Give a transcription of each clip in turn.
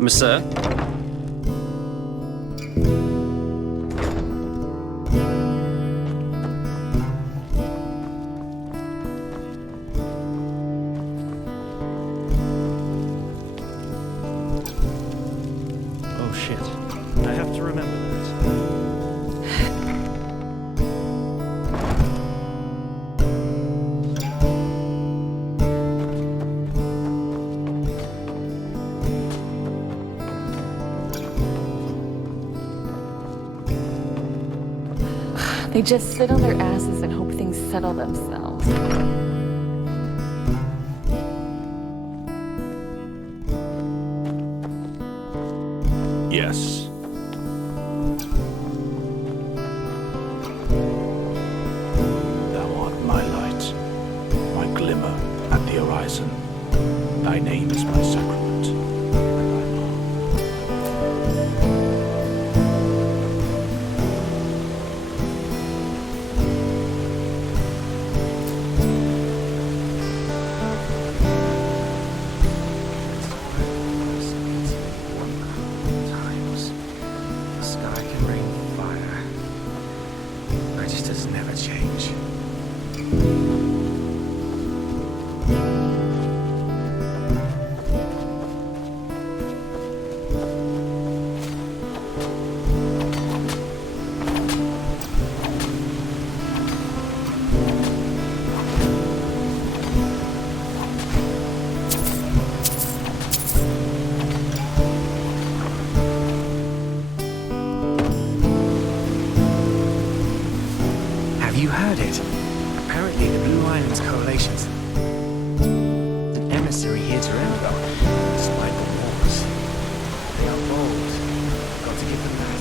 Monsieur? Oh shit. I have to remember that. They just sit on their asses and hope things settle themselves. Yes. Thou art my light, my glimmer at the horizon. Thy name is my sacrament, and thy law. Times. The sky can rain fire. Registers never change. Have you heard it? Apparently the Blue Islands Coalition's an emissary here to Ember, despite the wars. They are bold. Got to give them that.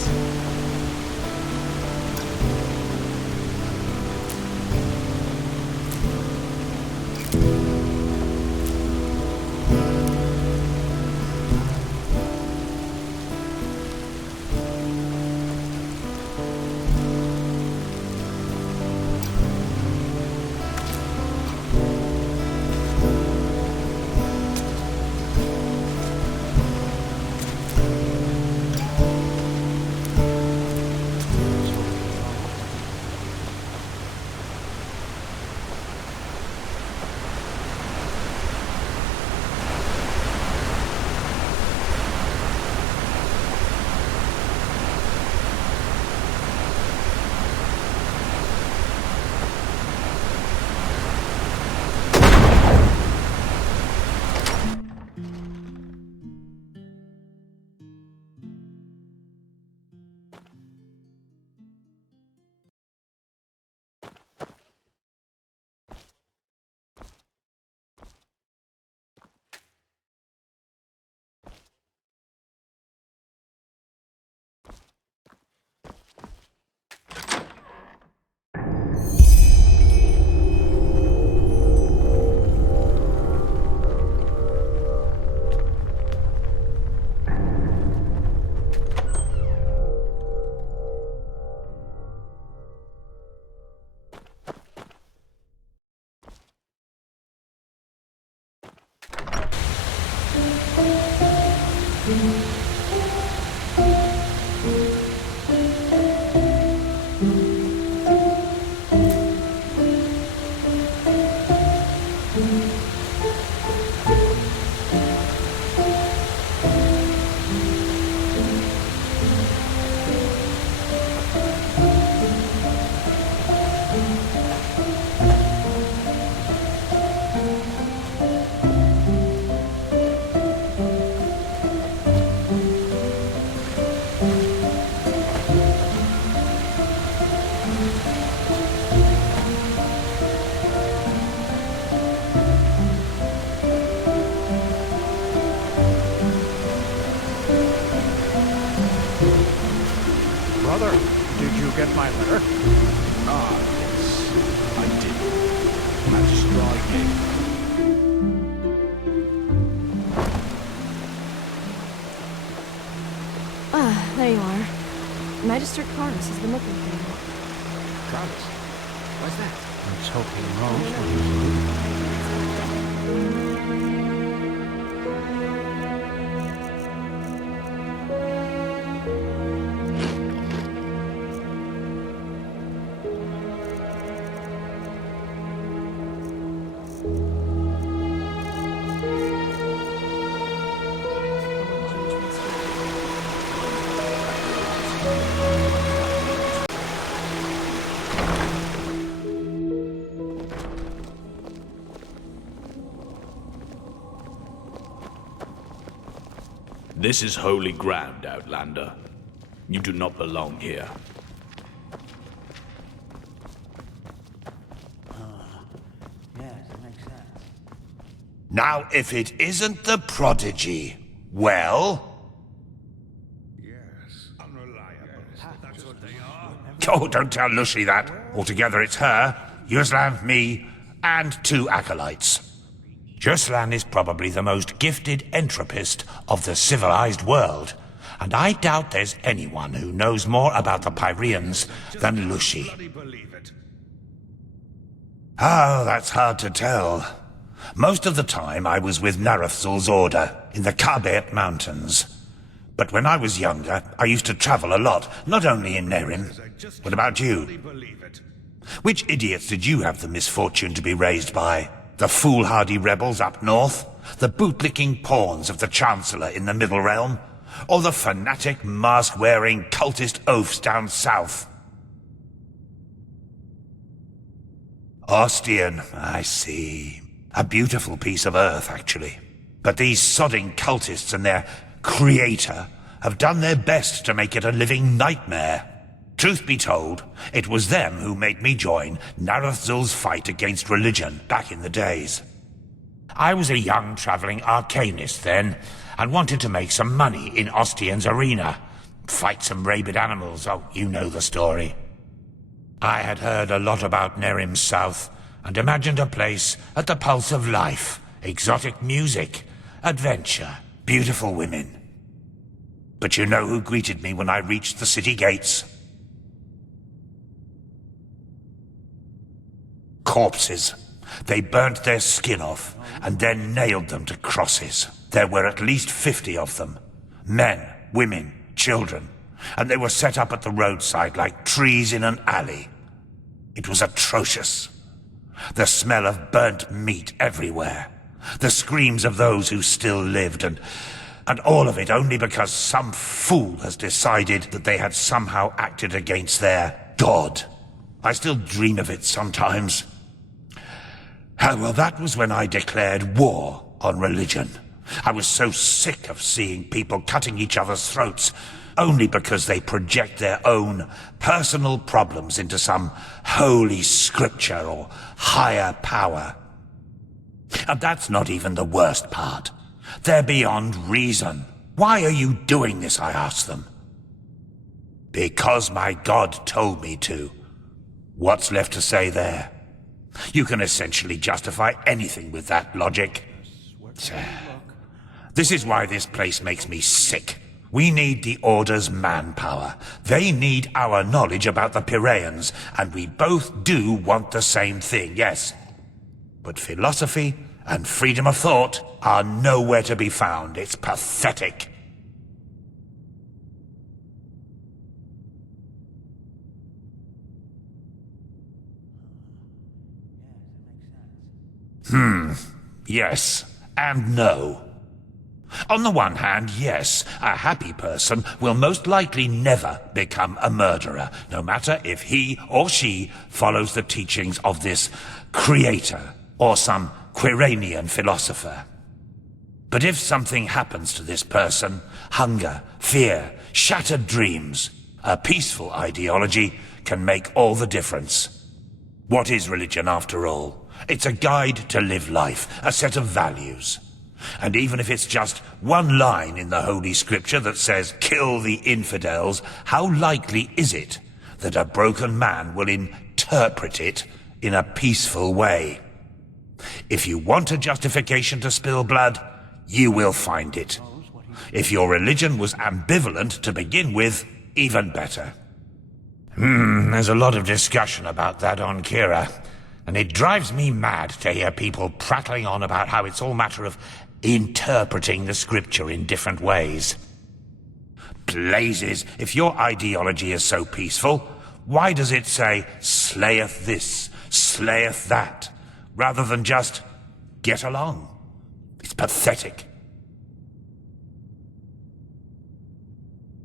Brother, did you get my letter? Ah, yes. I did. Magistral Gate. Ah, there you are. Magistrate Carnes has been looking for you. Travis, what's that? Let's hope he knows what he's doing. This is holy ground, Outlander. You do not belong here. Now, if it isn't the Prodigy, well... Oh, don't tell Lucy that. Altogether it's her, Yuslan, me, and 2 acolytes. Yuslan is probably the most gifted entropist of the civilized world, and I doubt there's anyone who knows more about the Pyreans than Lucy. Oh, that's hard to tell. Most of the time I was with Narathzul's order in the Kabet Mountains. But when I was younger, I used to travel a lot, not only in Nerim. What about you? Which idiots did you have the misfortune to be raised by? The foolhardy rebels up north? The bootlicking pawns of the Chancellor in the Middle Realm? Or the fanatic, mask-wearing cultist oafs down south? Ostian, I see. A beautiful piece of earth, actually. But these sodding cultists and their creator have done their best to make it a living nightmare. Truth be told, it was them who made me join Narathzul's fight against religion back in the days. I was a young traveling arcanist then, and wanted to make some money in Ostian's arena. Fight some rabid animals, oh, you know the story. I had heard a lot about Nerim South, and imagined a place at the pulse of life, exotic music, adventure, beautiful women. But you know who greeted me when I reached the city gates? Corpses. They burnt their skin off, and then nailed them to crosses. There were at least 50 of them. Men, women, children. And they were set up at the roadside like trees in an alley. It was atrocious. The smell of burnt meat everywhere. The screams of those who still lived, and all of it only because some fool has decided that they had somehow acted against their god. I still dream of it sometimes. Well, that was when I declared war on religion. I was so sick of seeing people cutting each other's throats only because they project their own personal problems into some holy scripture or higher power. And that's not even the worst part. They're beyond reason. Why are you doing this, I ask them. Because my God told me to. What's left to say there? You can essentially justify anything with that logic. This is why this place makes me sick. We need the Order's manpower. They need our knowledge about the Pyreans, and we both do want the same thing, yes. But philosophy and freedom of thought are nowhere to be found. It's pathetic. Yes, and no. On the one hand, yes, a happy person will most likely never become a murderer, no matter if he or she follows the teachings of this creator or some Quiranian philosopher. But if something happens to this person, hunger, fear, shattered dreams, a peaceful ideology can make all the difference. What is religion, after all? It's a guide to live life, a set of values. And even if it's just one line in the Holy Scripture that says, "Kill the infidels," how likely is it that a broken man will interpret it in a peaceful way? If you want a justification to spill blood, you will find it. If your religion was ambivalent to begin with, even better. There's a lot of discussion about that on Kira, and it drives me mad to hear people prattling on about how it's all a matter of interpreting the scripture in different ways. Blazes, if your ideology is so peaceful, why does it say, "slayeth this, slayeth that," rather than just, "get along"? It's pathetic.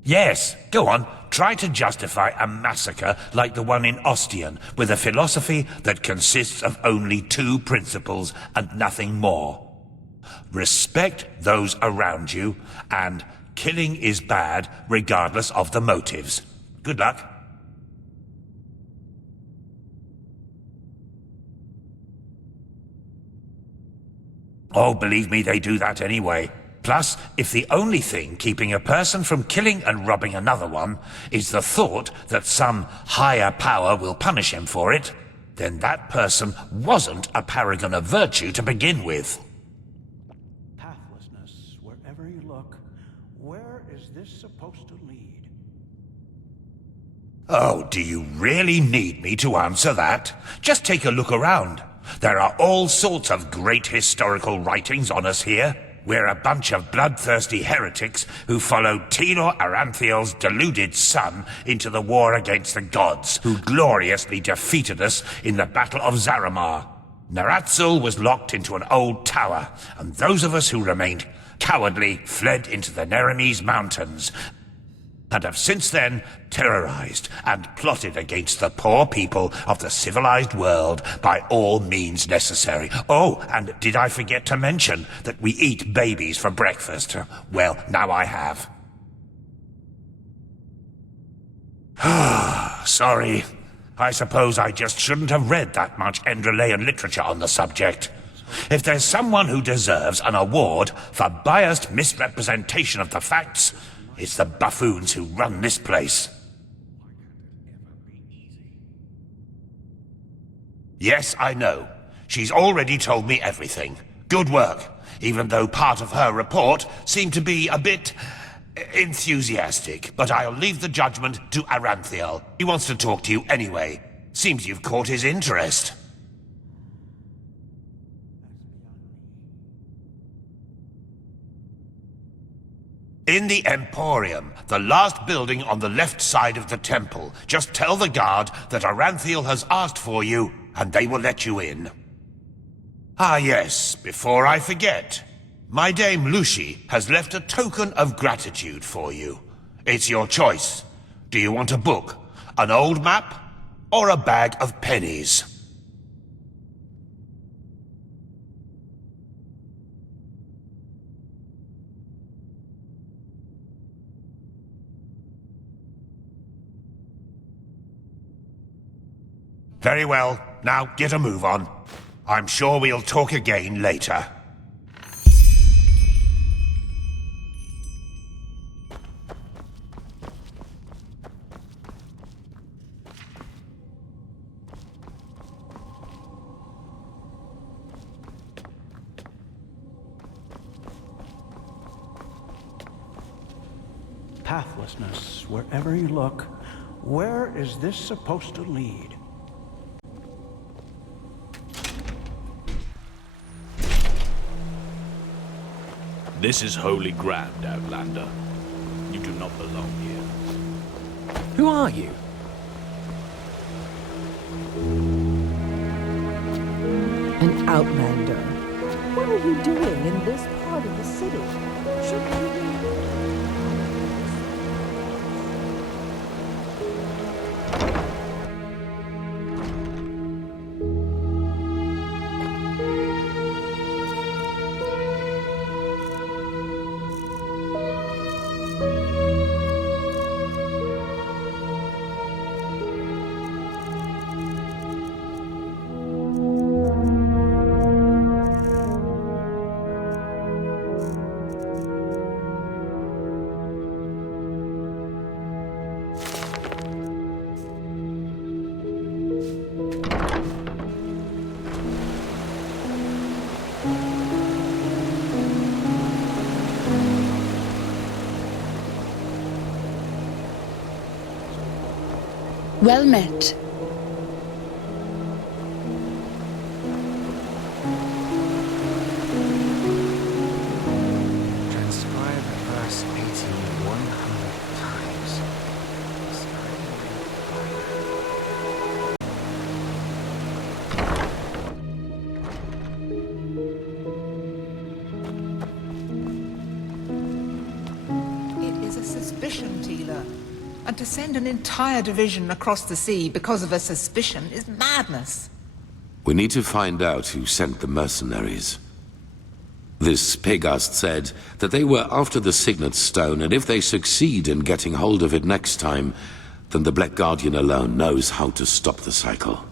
Yes, go on, try to justify a massacre like the one in Ostian with a philosophy that consists of only two principles and nothing more. Respect those around you and Killing is bad, regardless of the motives. Good luck. Oh, believe me, they do that anyway. Plus, if the only thing keeping a person from killing and robbing another one is the thought that some higher power will punish him for it, then that person wasn't a paragon of virtue to begin with. Pathlessness, wherever you look. Where is this supposed to lead? Oh, do you really need me to answer that? Just take a look around. There are all sorts of great historical writings on us here. We're a bunch of bloodthirsty heretics who followed Tenor Aranthiel's deluded son into the war against the gods, who gloriously defeated us in the Battle of Zaramar. Naratzul was locked into an old tower, and those of us who remained cowardly fled into the Neremes Mountains, and have since then terrorized and plotted against the poor people of the civilized world by all means necessary. Oh, and did I forget to mention that we eat babies for breakfast? Well, now I have. Sorry. I suppose I just shouldn't have read that much Endralean literature on the subject. If there's someone who deserves an award for biased misrepresentation of the facts, it's the buffoons who run this place. Yes, I know. She's already told me everything. Good work, even though part of her report seemed to be a bit enthusiastic. But I'll leave the judgment to Aranthiel. He wants to talk to you anyway. Seems you've caught his interest. In the Emporium, the last building on the left side of the temple. Just tell the guard that Aranthiel has asked for you, and they will let you in. Ah yes, before I forget. My dame Lucy has left a token of gratitude for you. It's your choice. Do you want a book, an old map, or a bag of pennies? Very well. Now get a move on. I'm sure we'll talk again later. Pathlessness, wherever you look. Where is this supposed to lead? This is holy ground, Outlander. You do not belong here. Who are you? An outlander. What are you doing in this part of the city? Shouldn't you be... Well met. Transcribe verse 18 100 times. It is a suspicion, Teela. And to send an entire division across the sea because of a suspicion is madness. We need to find out who sent the mercenaries. This Pegast said that they were after the Signet Stone, and if they succeed in getting hold of it next time, then the Black Guardian alone knows how to stop the cycle.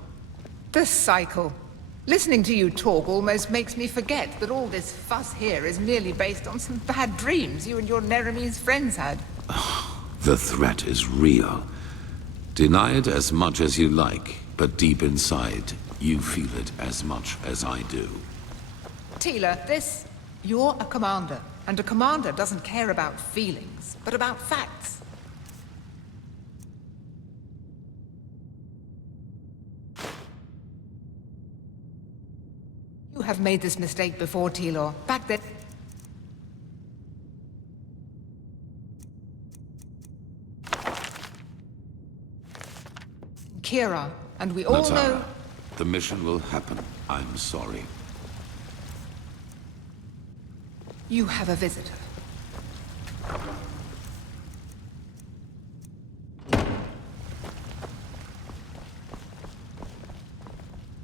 The cycle. Listening to you talk almost makes me forget that all this fuss here is merely based on some bad dreams you and your Neremese friends had. The threat is real. Deny it as much as you like, but deep inside, you feel it as much as I do. Tila, you're a commander, and a commander doesn't care about feelings, but about facts. You have made this mistake before, Tilor. Back then... Kira, and we all know... The mission will happen. I'm sorry. You have a visitor.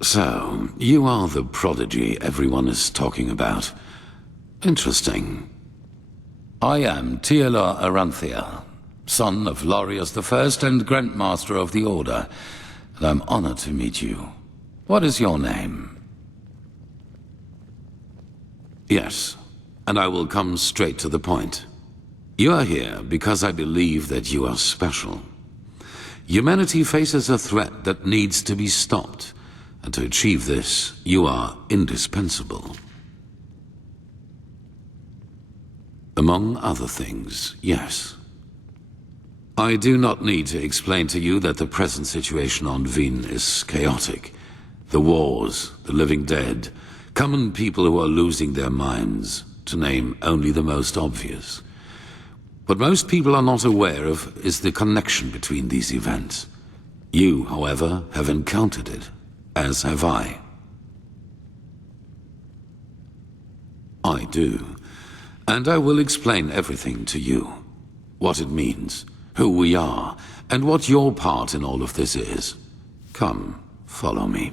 So, you are the prodigy everyone is talking about. Interesting. I am Teolar Aranthia, son of Lorius I and Grandmaster of the Order, and I'm honored to meet you. What is your name? Yes, and I will come straight to the point. You are here because I believe that you are special. Humanity faces a threat that needs to be stopped. And to achieve this, you are indispensable. Among other things, yes. I do not need to explain to you that the present situation on Vin is chaotic. The wars, the living dead, common people who are losing their minds, to name only the most obvious. What most people are not aware of is the connection between these events. You, however, have encountered it. As have I. I do. And I will explain everything to you. What it means, who we are, and what your part in all of this is. Come, follow me.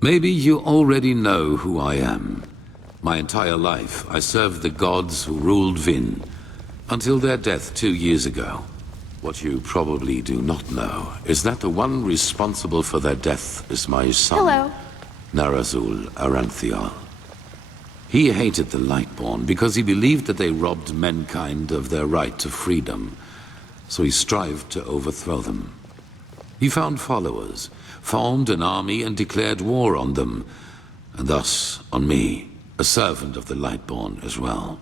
Maybe you already know who I am. My entire life, I served the gods who ruled Vin, until their death 2 years ago. What you probably do not know is that the one responsible for their death is my son. Hello. Narazul Aranthial. He hated the Lightborn because he believed that they robbed mankind of their right to freedom, so he strived to overthrow them. He found followers, formed an army and declared war on them, and thus on me, a servant of the Lightborn as well.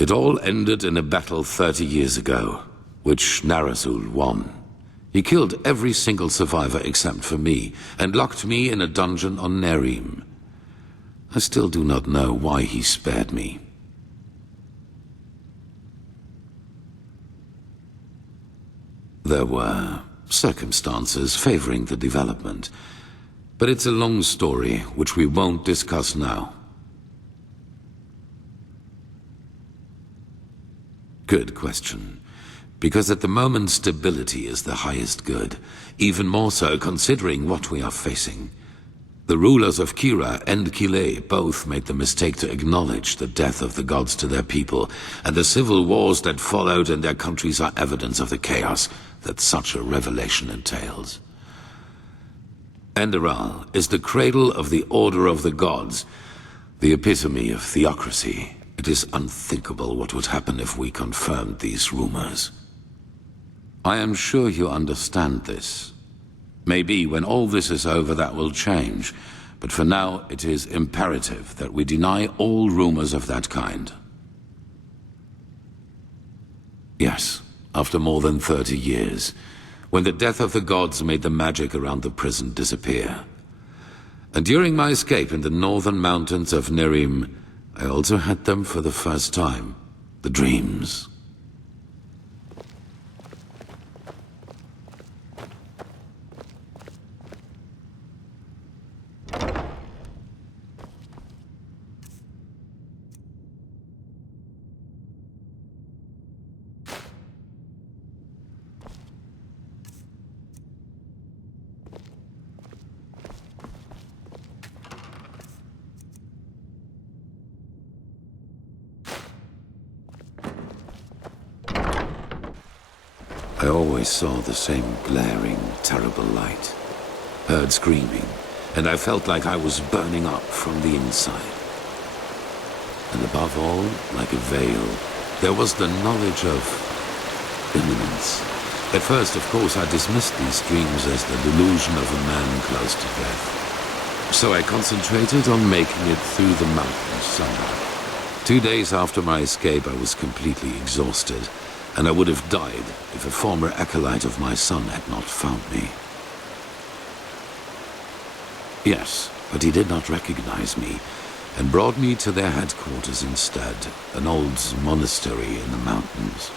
It all ended in a battle 30 years ago, which Narazul won. He killed every single survivor except for me, and locked me in a dungeon on Nerim. I still do not know why he spared me. There were circumstances favoring the development, but it's a long story which we won't discuss now. Good question. Because at the moment stability is the highest good, even more so considering what we are facing. The rulers of Kira and Kile both made the mistake to acknowledge the death of the gods to their people, and the civil wars that followed in their countries are evidence of the chaos that such a revelation entails. Enderal is the cradle of the Order of the Gods, the epitome of theocracy. It is unthinkable what would happen if we confirmed these rumors. I am sure you understand this. Maybe when all this is over that will change, but for now it is imperative that we deny all rumors of that kind. Yes, after more than 30 years, when the death of the gods made the magic around the prison disappear. And during my escape in the northern mountains of Nerim, I also had them for the first time, the dreams. I always saw the same glaring, terrible light. Heard screaming, and I felt like I was burning up from the inside. And above all, like a veil, there was the knowledge of imminence. At first, of course, I dismissed these dreams as the delusion of a man close to death. So I concentrated on making it through the mountains somehow. 2 days after my escape, I was completely exhausted, and I would have died if a former acolyte of my son had not found me. Yes, but he did not recognize me, and brought me to their headquarters instead, an old monastery in the mountains.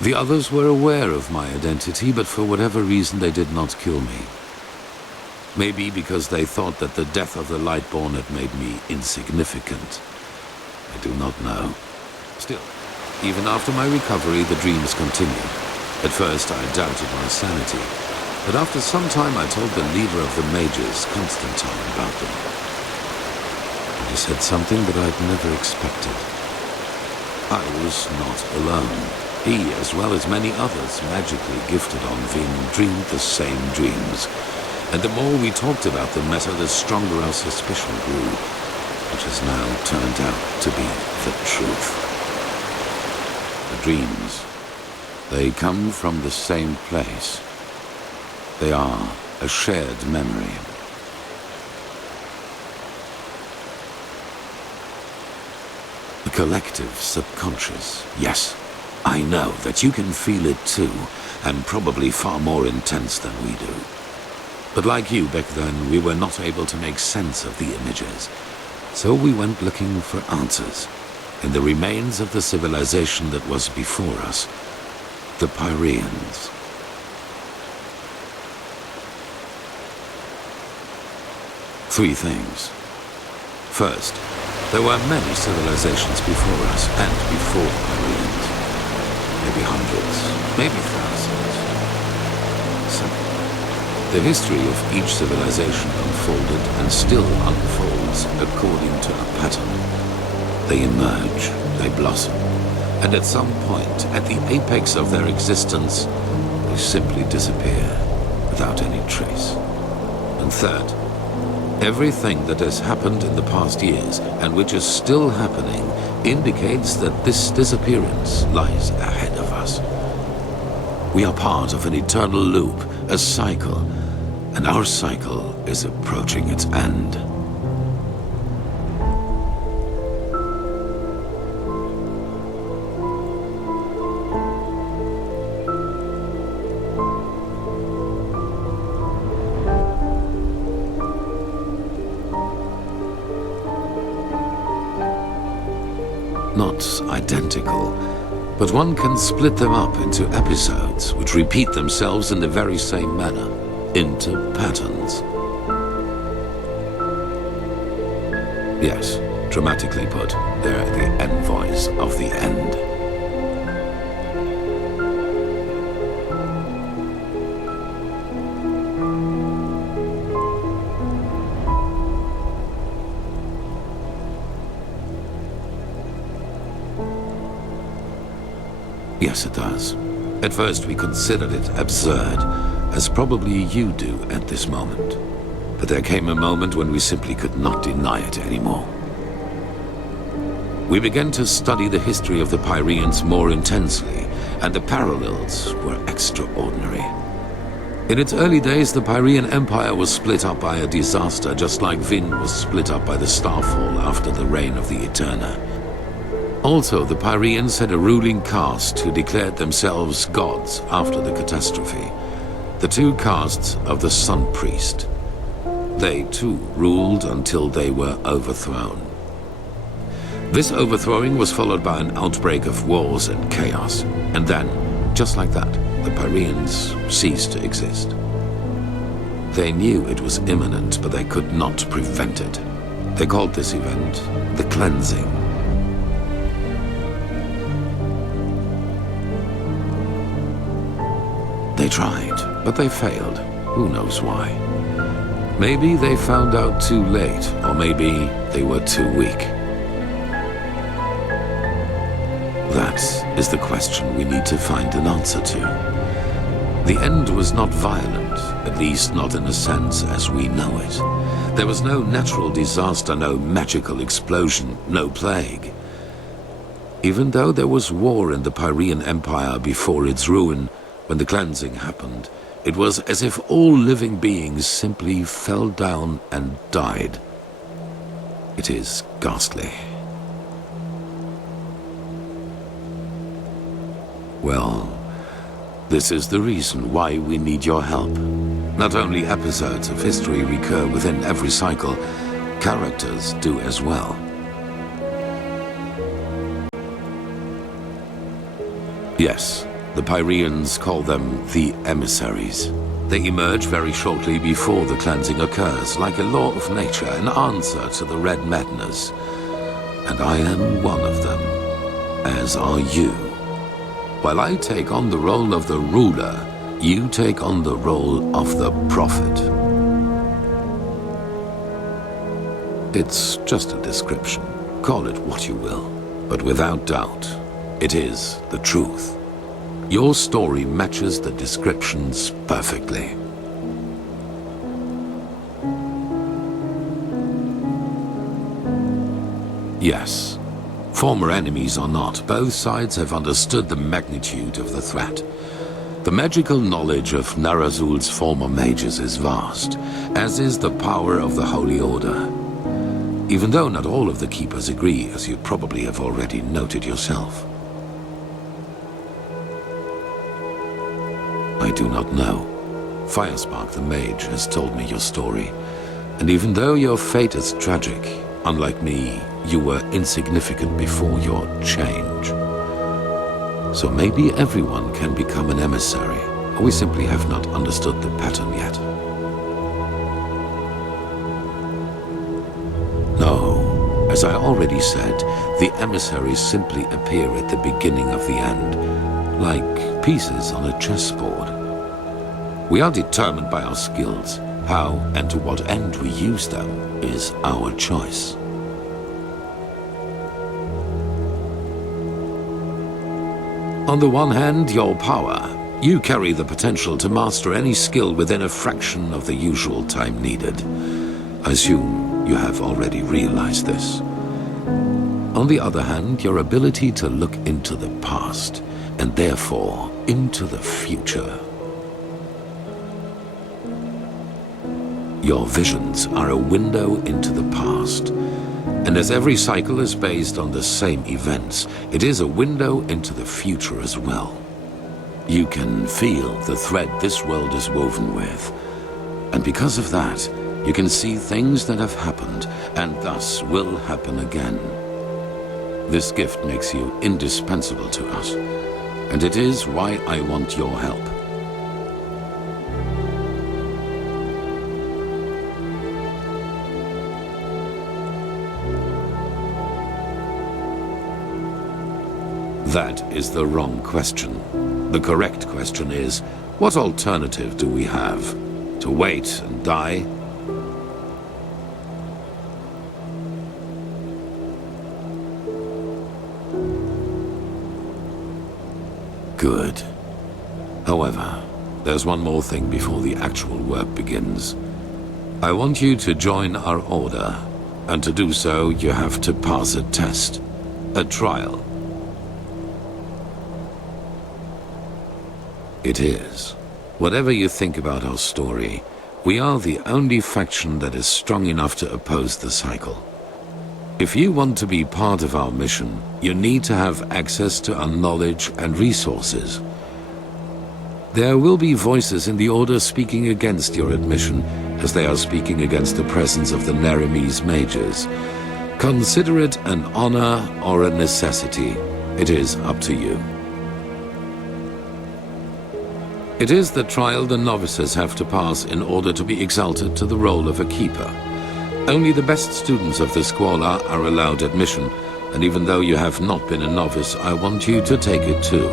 The others were aware of my identity, but for whatever reason they did not kill me. Maybe because they thought that the death of the Lightborn had made me insignificant. I do not know. Still, even after my recovery, the dreams continued. At first, I doubted my sanity, but after some time I told the leader of the mages, Constantine, about them. And he said something that I'd never expected. I was not alone. He, as well as many others magically gifted on Vin, dreamed the same dreams. And the more we talked about the matter, the stronger our suspicion grew, which has now turned out to be the truth. The dreams, they come from the same place. They are a shared memory. The collective subconscious, yes. I know that you can feel it too, and probably far more intense than we do. But like you back then, we were not able to make sense of the images. So we went looking for answers in the remains of the civilization that was before us, the Pyreans. Three things. First, there were many civilizations before us and before the Pyreans. Maybe hundreds, maybe thousands. Second, the history of each civilization unfolded and still unfolds according to a pattern. They emerge, they blossom, and at some point, at the apex of their existence, they simply disappear without any trace. And third, everything that has happened in the past years, and which is still happening, indicates that this disappearance lies ahead of us. We are part of an eternal loop, a cycle, and our cycle is approaching its end. Not identical, but one can split them up into episodes which repeat themselves in the very same manner, into patterns. Yes, dramatically put, they're the envoys of the end. Yes, it does. At first we considered it absurd, as probably you do at this moment. But there came a moment when we simply could not deny it anymore. We began to study the history of the Pyreans more intensely, and the parallels were extraordinary. In its early days, the Pyrean Empire was split up by a disaster, just like Vin was split up by the Starfall after the reign of the Eterna. Also, the Pyreans had a ruling caste who declared themselves gods after the catastrophe. The two castes of the Sun Priest. They, too, ruled until they were overthrown. This overthrowing was followed by an outbreak of wars and chaos. And then, just like that, the Pyreans ceased to exist. They knew it was imminent, but they could not prevent it. They called this event the Cleansing. They tried, but they failed. Who knows why? Maybe they found out too late, or maybe they were too weak. That is the question we need to find an answer to. The end was not violent, at least not in a sense as we know it. There was no natural disaster, no magical explosion, no plague. Even though there was war in the Pyrean Empire before its ruin, when the cleansing happened, it was as if all living beings simply fell down and died. It is ghastly. Well, this is the reason why we need your help. Not only episodes of history recur within every cycle, characters do as well. Yes, the Pyreans call them the emissaries. They emerge very shortly before the cleansing occurs, like a law of nature, an answer to the Red Madness. And I am one of them, as are you. While I take on the role of the ruler, you take on the role of the prophet. It's just a description. Call it what you will. But without doubt, it is the truth. Your story matches the descriptions perfectly. Yes. Former enemies or not, both sides have understood the magnitude of the threat. The magical knowledge of Narazul's former mages is vast, as is the power of the Holy Order. Even though not all of the Keepers agree, as you probably have already noted yourself. I do not know. Firespark the Mage has told me your story, and even though your fate is tragic, unlike me, you were insignificant before your change. So maybe everyone can become an emissary, or we simply have not understood the pattern yet. No, as I already said, the emissaries simply appear at the beginning of the end, like pieces on a chessboard. We are determined by our skills. How and to what end we use them is our choice. On the one hand, your power. You carry the potential to master any skill within a fraction of the usual time needed. I assume you have already realized this. On the other hand, your ability to look into the past, and therefore into the future. Your visions are a window into the past. And as every cycle is based on the same events, it is a window into the future as well. You can feel the thread this world is woven with. And because of that, you can see things that have happened, and thus will happen again. This gift makes you indispensable to us, and it is why I want your help. That is the wrong question. The correct question is, what alternative do we have? To wait and die? Good. However, there's one more thing before the actual work begins. I want you to join our order, and to do so, you have to pass a test, a trial. It is. Whatever you think about our story, we are the only faction that is strong enough to oppose the cycle. If you want to be part of our mission, you need to have access to our knowledge and resources. There will be voices in the Order speaking against your admission, as they are speaking against the presence of the Naramese mages. Consider it an honor or a necessity. It is up to you. It is the trial the novices have to pass in order to be exalted to the role of a keeper. Only the best students of the Squalor are allowed admission, and even though you have not been a novice, I want you to take it too.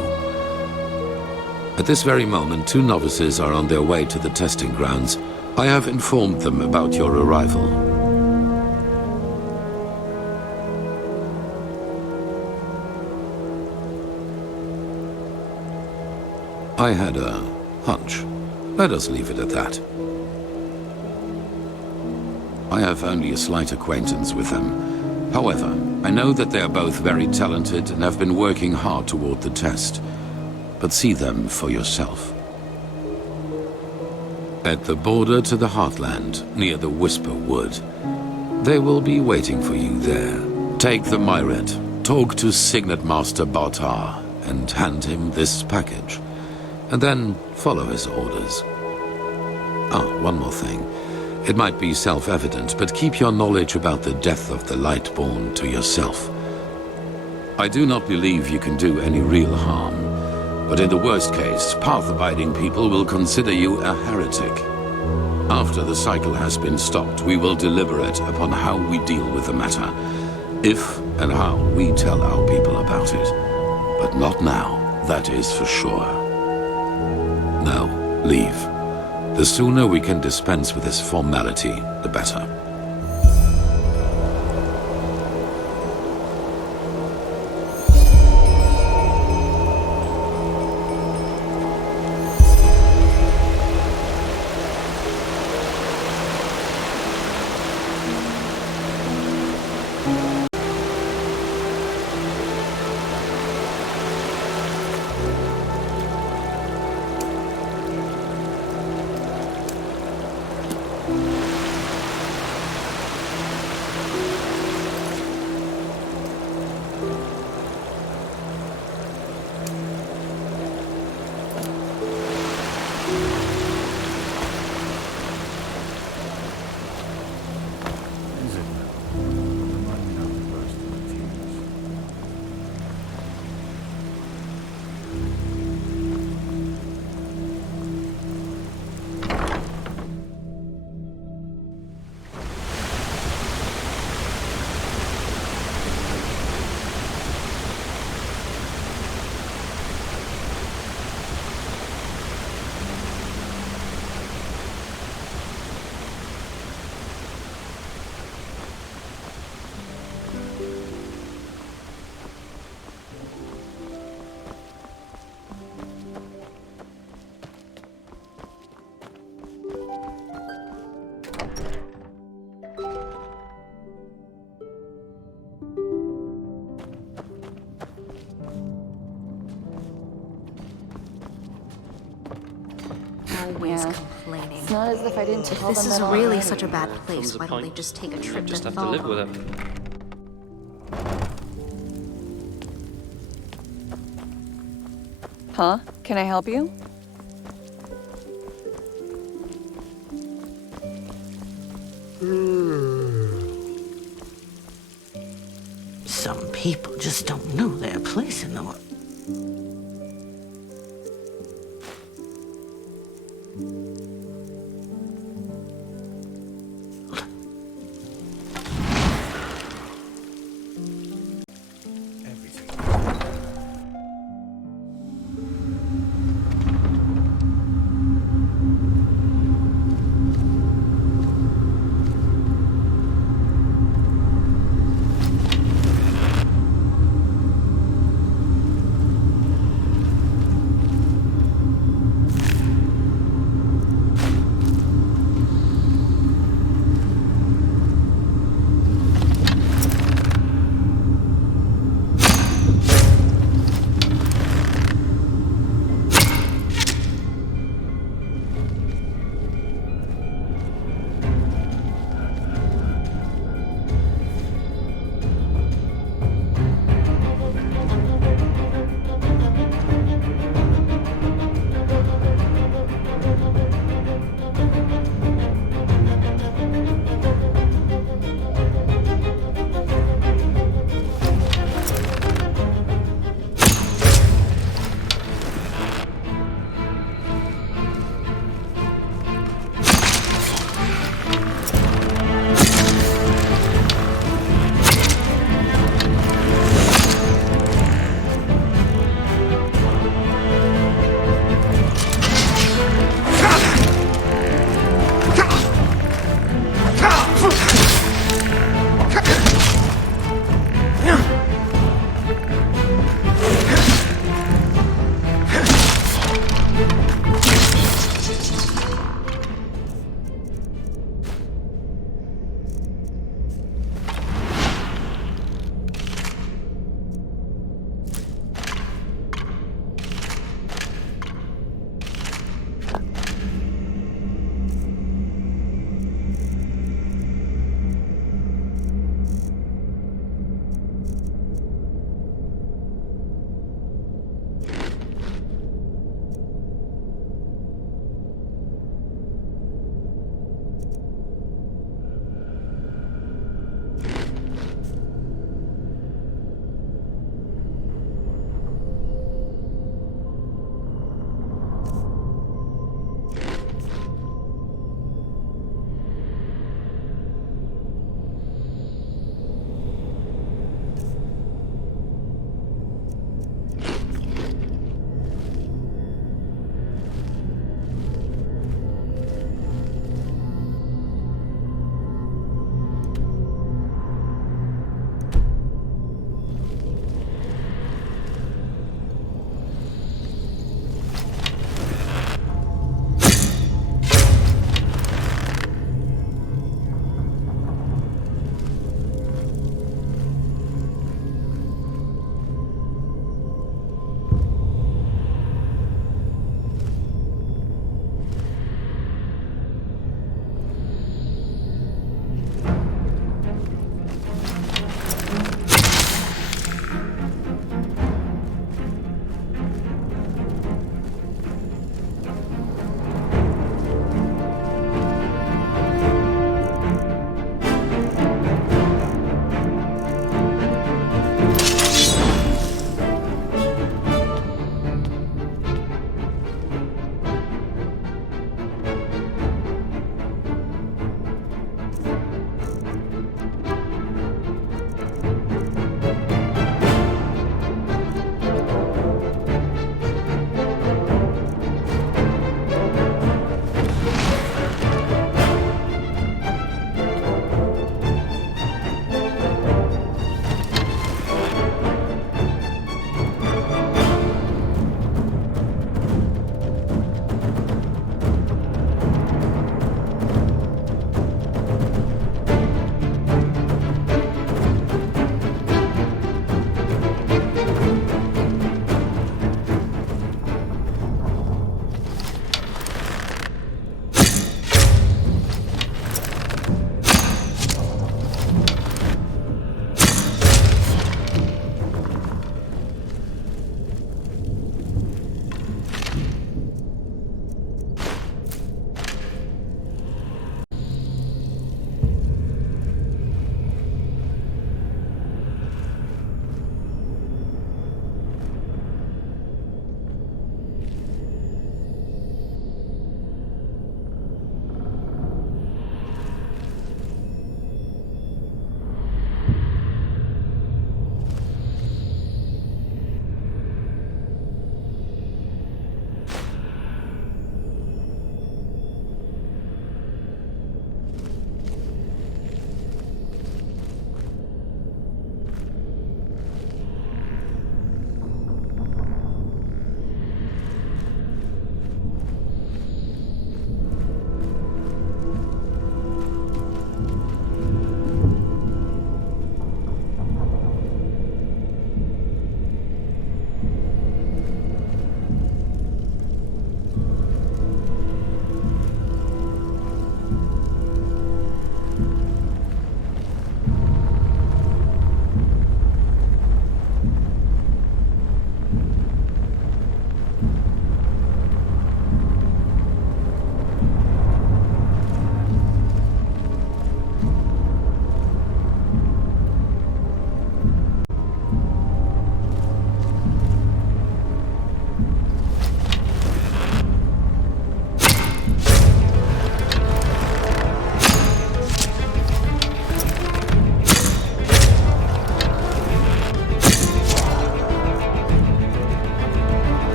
At this very moment, 2 novices are on their way to the testing grounds. I have informed them about your arrival. I had a hunch. Let us leave it at that. I have only a slight acquaintance with them. However, I know that they are both very talented and have been working hard toward the test. But see them for yourself. At the border to the Heartland, near the Whisper Wood, they will be waiting for you there. Take the Myret, talk to Signet Master Bartar, and hand him this package. And then follow his orders. Ah, one more thing. It might be self-evident, but keep your knowledge about the death of the Lightborn to yourself. I do not believe you can do any real harm, but in the worst case, path-abiding people will consider you a heretic. After the cycle has been stopped, we will deliberate upon how we deal with the matter. If and how we tell our people about it. But not now, that is for sure. Now, leave. The sooner we can dispense with this formality, the better. Always Yeah. complaining. It's not as if I didn't tell If this them is that really already. such a bad place, Comes the why don't they point, just take a you trip just to have to live with Thalmor? it. Huh? Can I help you? Some people just don't know their place in the world.